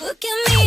Look at me,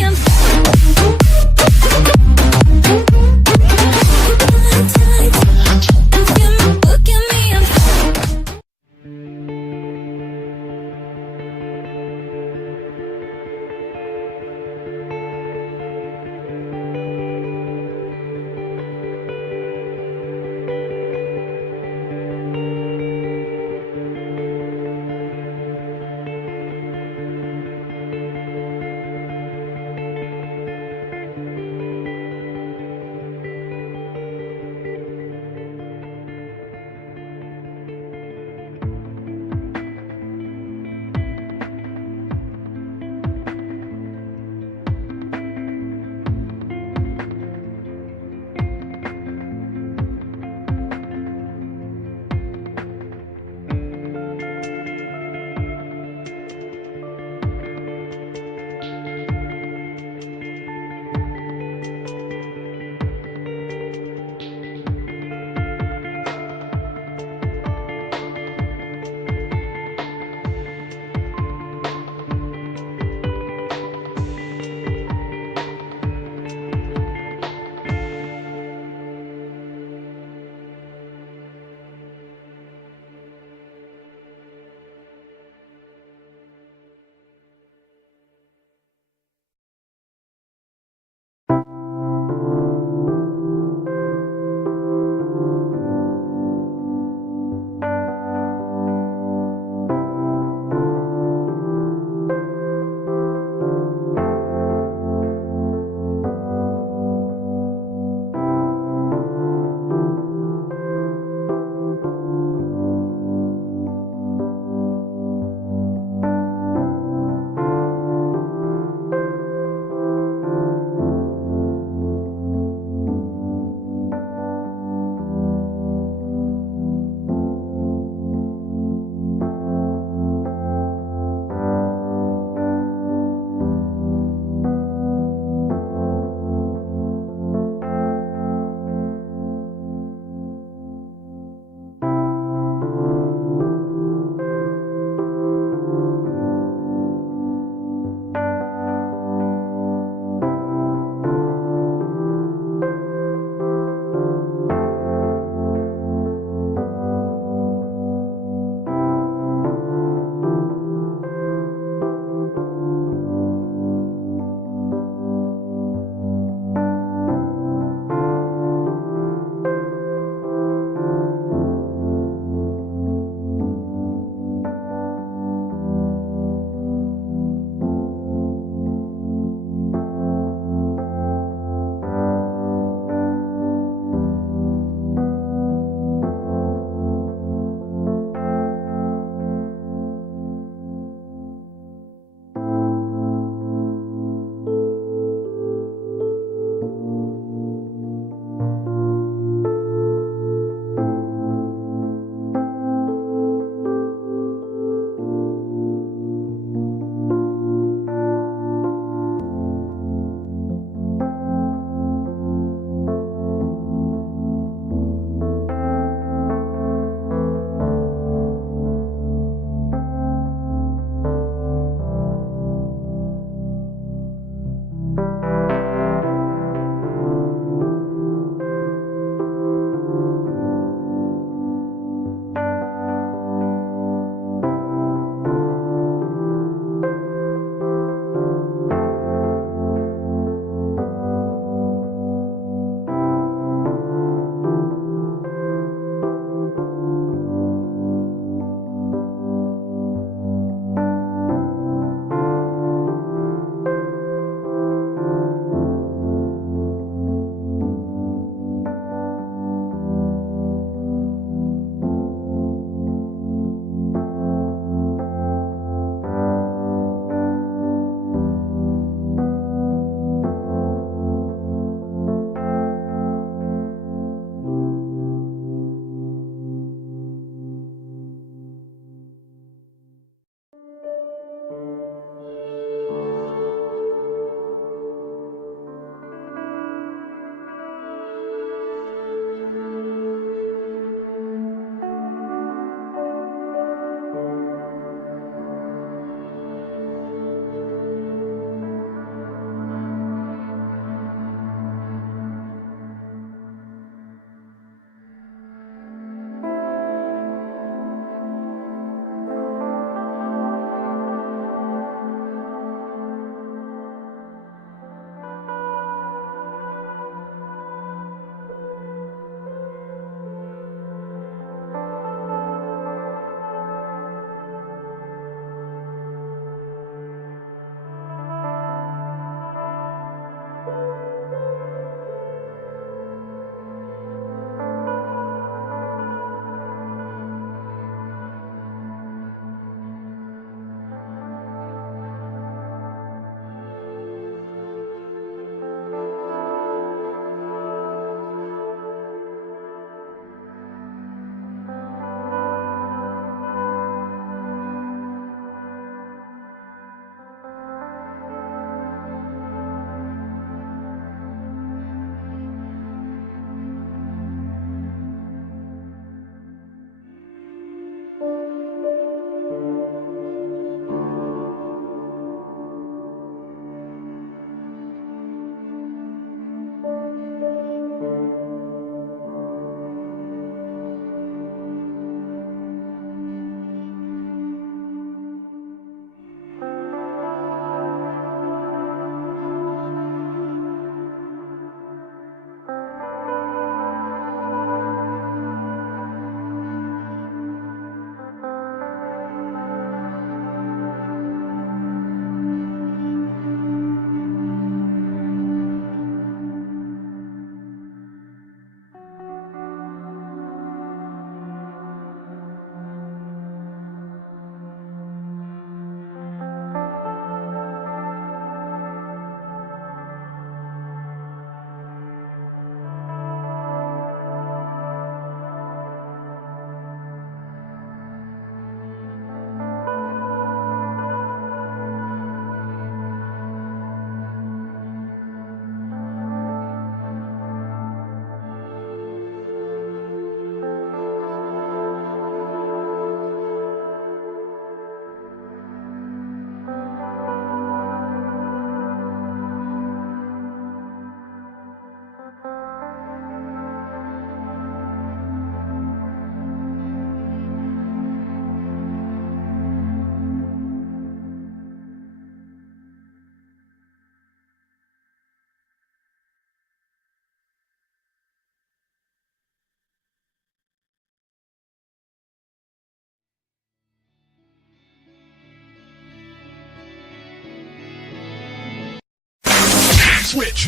switch.